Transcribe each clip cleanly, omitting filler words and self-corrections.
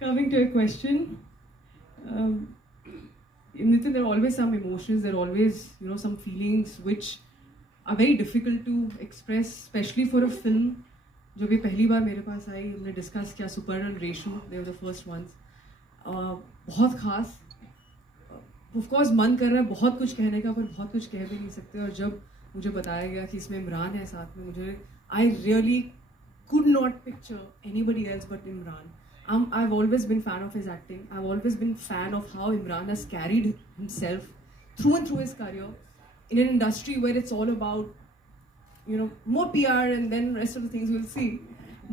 Coming to your question, in Nitin, there are always some emotions, there are always, some feelings which are very difficult to express, especially for a film. जब ये पहली बार मेरे पास आई, हमने discuss किया सुपर्ण Reshu, they were the first ones. बहुत खास. Of course मन कर रहा है बहुत कुछ कहने का, पर बहुत कुछ कह भी नहीं सकते. और जब मुझे बताया गया कि इसमें इमरान है साथ में, मुझे I really could not picture anybody else but Emraan. I've always been fan of his acting. I've always been fan of how Emraan has carried himself through and through his career in an industry where it's all about, more PR and then rest of the things we'll see.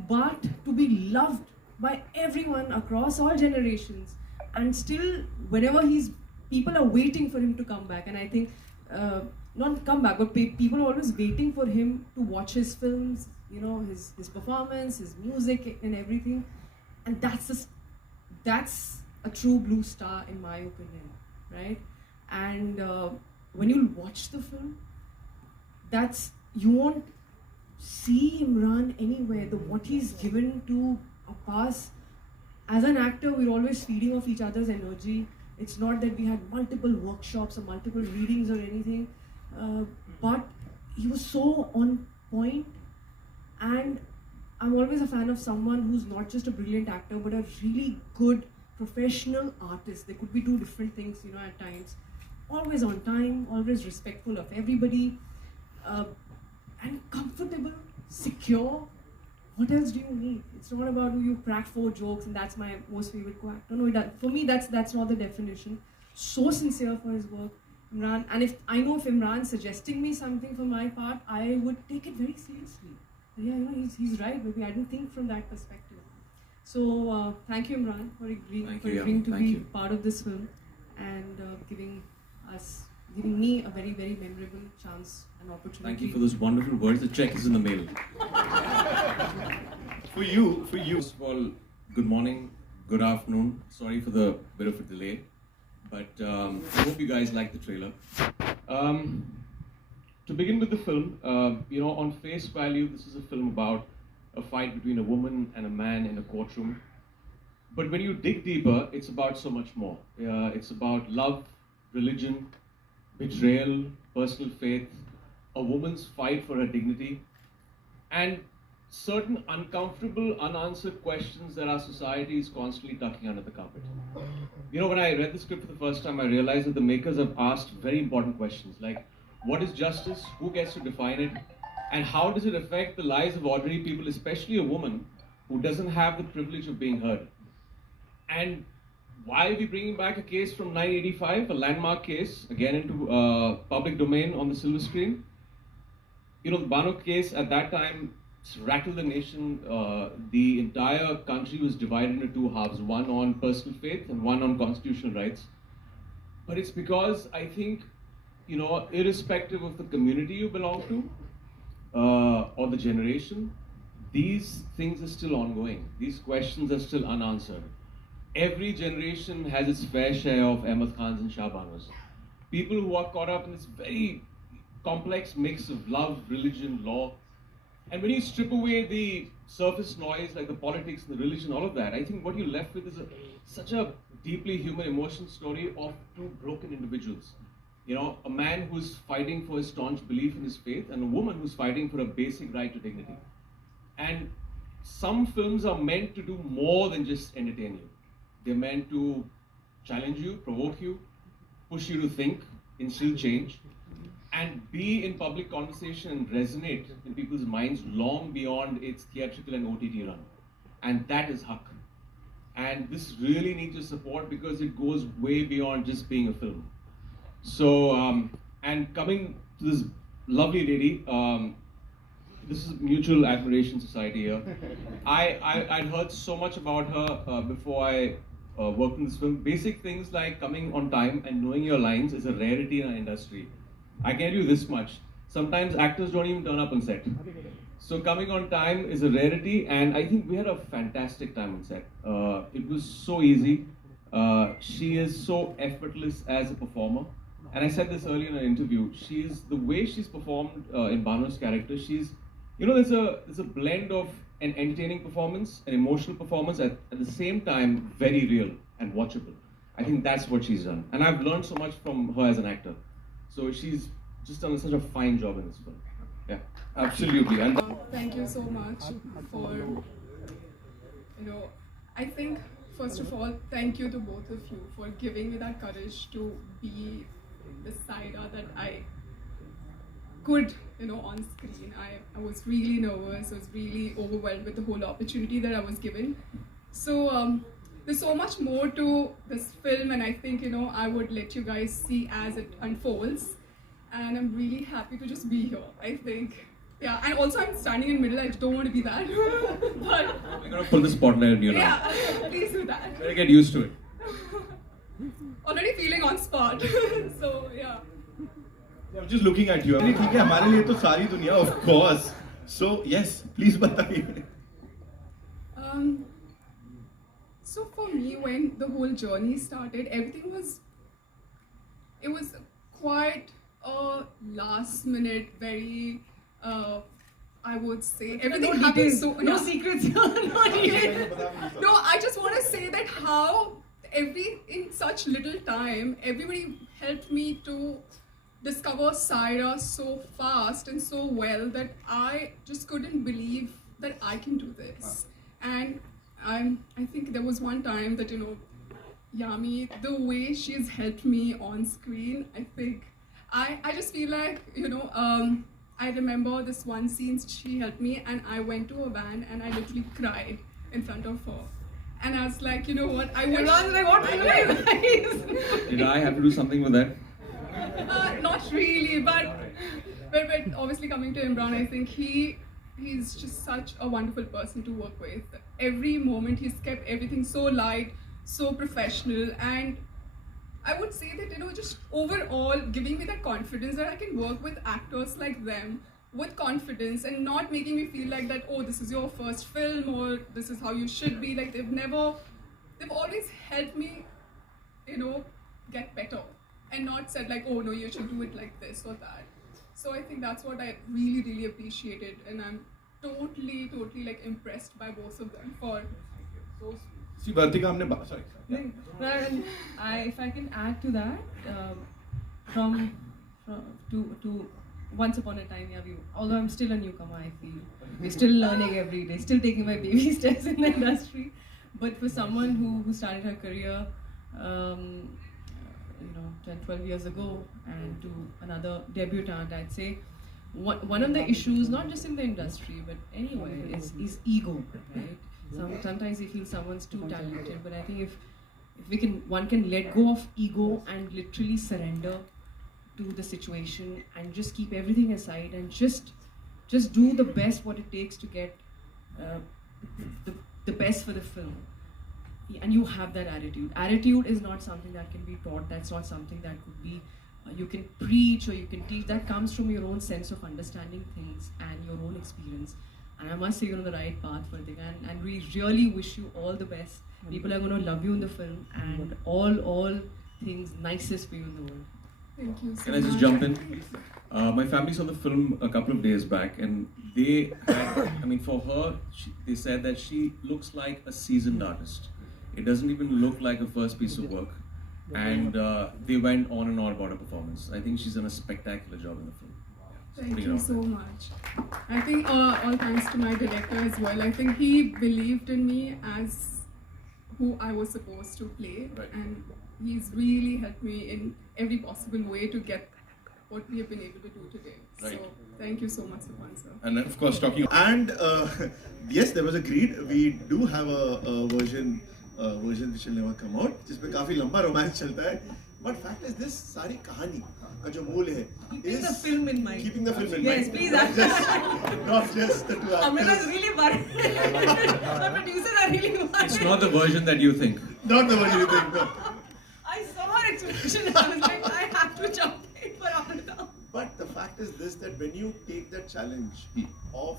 But to be loved by everyone across all generations, and still whenever people are waiting for him to come back, and I think not come back, but people are always waiting for him to watch his films, his performance, his music and everything. And that's a true blue star in my opinion, right? And when you watch the film, you won't see Emraan anywhere. What he's given to Abbas, as an actor, we're always feeding off each other's energy. It's not that we had multiple workshops or multiple readings or anything, but he was so on point. And I'm always a fan of someone who's not just a brilliant actor, but a really good professional artist. They could be two different things, at times. Always on time, always respectful of everybody, and comfortable, secure. What else do you need? It's not about who you crack 4 jokes and that's my most favorite co-actor. No, for me, that's not the definition. So sincere for his work, Emraan. And if Emraan's suggesting me something for my part, I would take it very seriously. Yeah, he's right. Maybe I didn't think from that perspective. So thank you, Emraan, for agreeing to be part of this film and giving me a very, very memorable chance and opportunity. Thank you for those wonderful words. The check is in the mail. For you. First of all, good morning, good afternoon. Sorry for the bit of a delay, but I hope you guys like the trailer. To begin with the film, on face value, this is a film about a fight between a woman and a man in a courtroom. But when you dig deeper, it's about so much more. It's about love, religion, betrayal, personal faith, a woman's fight for her dignity, and certain uncomfortable, unanswered questions that our society is constantly tucking under the carpet. When I read the script for the first time, I realized that the makers have asked very important questions like, what is justice? Who gets to define it? And how does it affect the lives of ordinary people, especially a woman who doesn't have the privilege of being heard? And why are we bringing back a case from 1985, a landmark case, again into public domain on the silver screen? The Bano case at that time rattled the nation. The entire country was divided into 2 halves, one on personal faith and one on constitutional rights. But it's because I think, irrespective of the community you belong to or the generation, these things are still ongoing. These questions are still unanswered. Every generation has its fair share of Ahmed Khans and Shah Banos. People who are caught up in this very complex mix of love, religion, law. And when you strip away the surface noise like the politics, the religion, all of that, I think what you're left with is such a deeply human emotional story of 2 broken individuals. A man who's fighting for his staunch belief in his faith and a woman who's fighting for a basic right to dignity. And some films are meant to do more than just entertain you. They're meant to challenge you, provoke you, push you to think, instill change, and be in public conversation and resonate in people's minds long beyond its theatrical and OTT run. And that is Haq. And this really needs your support because it goes way beyond just being a film. So, and coming to this lovely lady, this is Mutual Admiration Society here. I'd heard so much about her before I worked in this film. Basic things like coming on time and knowing your lines is a rarity in our industry. I can tell you this much. Sometimes actors don't even turn up on set. So coming on time is a rarity, and I think we had a fantastic time on set. It was so easy. She is so effortless as a performer. And I said this earlier in an interview, the way she's performed in Bano's character, there's a blend of an entertaining performance, an emotional performance, at the same time very real and watchable. I think that's what she's done, and I've learned so much from her as an actor. So she's just done such a fine job in this film. Yeah, absolutely. And Thank you so much for, I think, first of all, thank you to both of you for giving me that courage to be the Saira that I could, on screen. I was really nervous, I was really overwhelmed with the whole opportunity that I was given. So there's so much more to this film, and I think, I would let you guys see as it unfolds. And I'm really happy to just be here, I think. Yeah, and also I'm standing in the middle, I don't want to be that. But we're gonna pull the spotlight on you now. yeah, please do that. Better get used to it. Already feeling on spot. So yeah. I'm just looking at you. ठीक है हमारे लिए तो सारी दुनिया, of course. So yes, please बताइए. So for me, when the whole journey started, everything was, it was quite a last minute, very, I would say, everything No happened details, so, no secrets, no details. No, I just want to say that how in such little time, everybody helped me to discover Saira so fast and so well that I just couldn't believe that I can do this. And I think there was one time that, Yami, the way she's helped me on screen, I think, I just feel like, I remember this one scene she helped me, and I went to a van and I literally cried in front of her. And I was like, you know what, I wish... Emraan, I want to know. Did I have to do something with that? Not really, but obviously coming to Emraan, I think he's just such a wonderful person to work with. Every moment he's kept everything so light, so professional, and I would say that, just overall giving me that confidence that I can work with actors like them with confidence and not making me feel like that, oh, this is your first film or this is how you should be. Like they've always helped me, get better and not said like, oh no, you should do it like this or that. So I think that's what I really, really appreciated, and I'm totally like impressed by both of them for so sweet. See, Vartika, हमने sorry. Well, if I can add to that, to once upon a time, yeah, although I'm still a newcomer, I feel we're still learning every day, still taking my baby steps in the industry. But for someone who started her career, 10, 12 years ago, and to another debutante, I'd say one of the issues, not just in the industry but anywhere, is ego, right? Sometimes you feel someone's too talented, but I think if one can let go of ego and literally surrender to the situation and just keep everything aside and just do the best what it takes to get the best for the film. And you have that attitude. Attitude is not something that can be taught. That's not something that could be, you can preach or you can teach. That comes from your own sense of understanding things and your own experience. And I must say you're on the right path for it. And we really wish you all the best. People are going to love you in the film, and all things nicest for you in the world. Thank you so Can I just much. jump in? My family saw the film a couple of days back, and they had, for her, they said that she looks like a seasoned artist. It doesn't even look like a first piece of work. And they went on and on about her performance. I think she's done a spectacular job in the film. Thank you so much. I think all thanks to my director as well. I think he believed in me as who I was supposed to play, Right. and he's really helped me in every possible way to get what we have been able to do today. Right. So thank you so much, Supan sir. And of course, talking. And yes, there was agreed. We do have a version which will never come out, जिसमें काफी लंबा romance चलता है. But fact is this, सारी कहानी का जो मूल है Keeping the film in mind. Keeping the film in Yes, mind. please. Not just the two Amrita's actors. really worried. The producers are really worried. It's not the version that you think. Not the one you think. No. I saw her expression and I was like, I have to jump in for Amrita. But the fact is this, that when you take that challenge of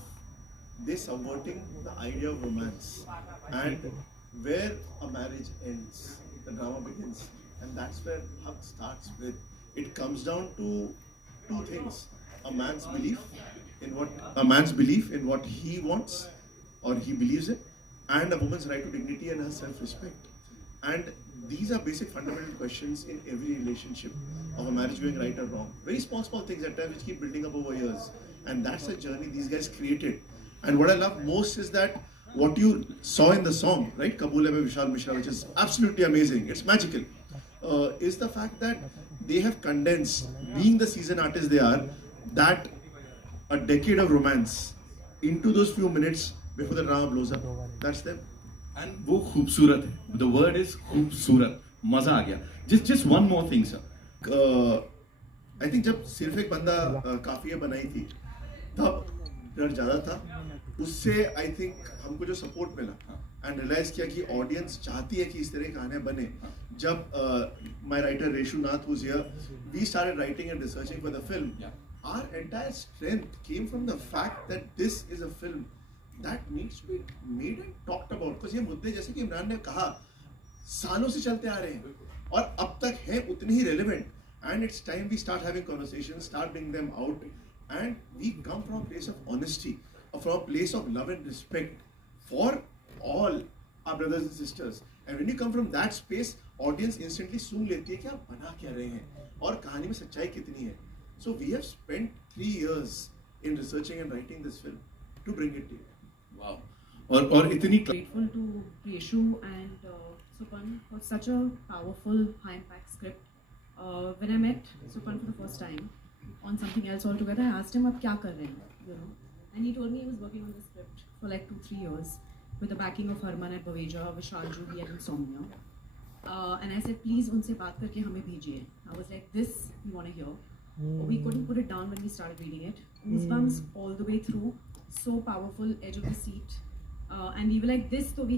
this subverting the idea of romance and where a marriage ends, the drama begins, and that's where Haq starts with. It comes down to two things: a man's belief in what he wants, or he believes it, and a woman's right to dignity and her self-respect. And these are basic fundamental questions in every relationship of a marriage going right or wrong. Very small things at times which keep building up over years. And that's a journey these guys created. And what I love most is that what you saw in the song, right, Kabul Hai Main Vishal Mishra, which is absolutely amazing, it's magical, is the fact that they have condensed, being the seasoned artists they are, that a decade of romance into those few minutes before the drama blows up. That's them. And वो खूबसूरत है. The word is खूबसूरत. मजा आ गया. Just one more thing, sir. I think जब सिर्फ एक बंदा काफिया बनाई थी, तब डर ज्यादा था. उससे I think हमको जो support मिला and realize किया कि audience चाहती है कि इस तरह कहानियाँ बने. जब my writer Reshu Nath was here, we started writing and researching for the film. Our entire strength came from the fact that this is a film that needs to be made and talked about. Because ये मुद्दे जैसे कि इमरान ने कहा सालों से चलते आ रहे हैं और अब तक हैं उतने ही relevant. And it's time we start having conversations, start bringing them out, and we come from a place of honesty, from a place of love and respect for all our brothers and sisters. And when you come from that space, audience instantly सूंघ लेती है कि आप बना क्या रहे हैं और कहानी में सच्चाई कितनी है. So we have spent 3 years in researching and writing this film to bring it to you. Wow. और इतनी Grateful to Reshu and Supan for such a powerful, high-impact script. When I met Supan for the first time on something else altogether, I asked him, "Ab kya kar rahe hain?" You know, and he told me he was working on the script for like 2-3 years with the backing of Harman and Baveja, Vishal Juhi and Insomnia. And I said, "Please, unse baat karke hame bhejiye." I was like, "This we want to hear." But we couldn't put it down when we started reading it. Goosebumps all the way through, so powerful, edge of the seat, and we were like, "This, so we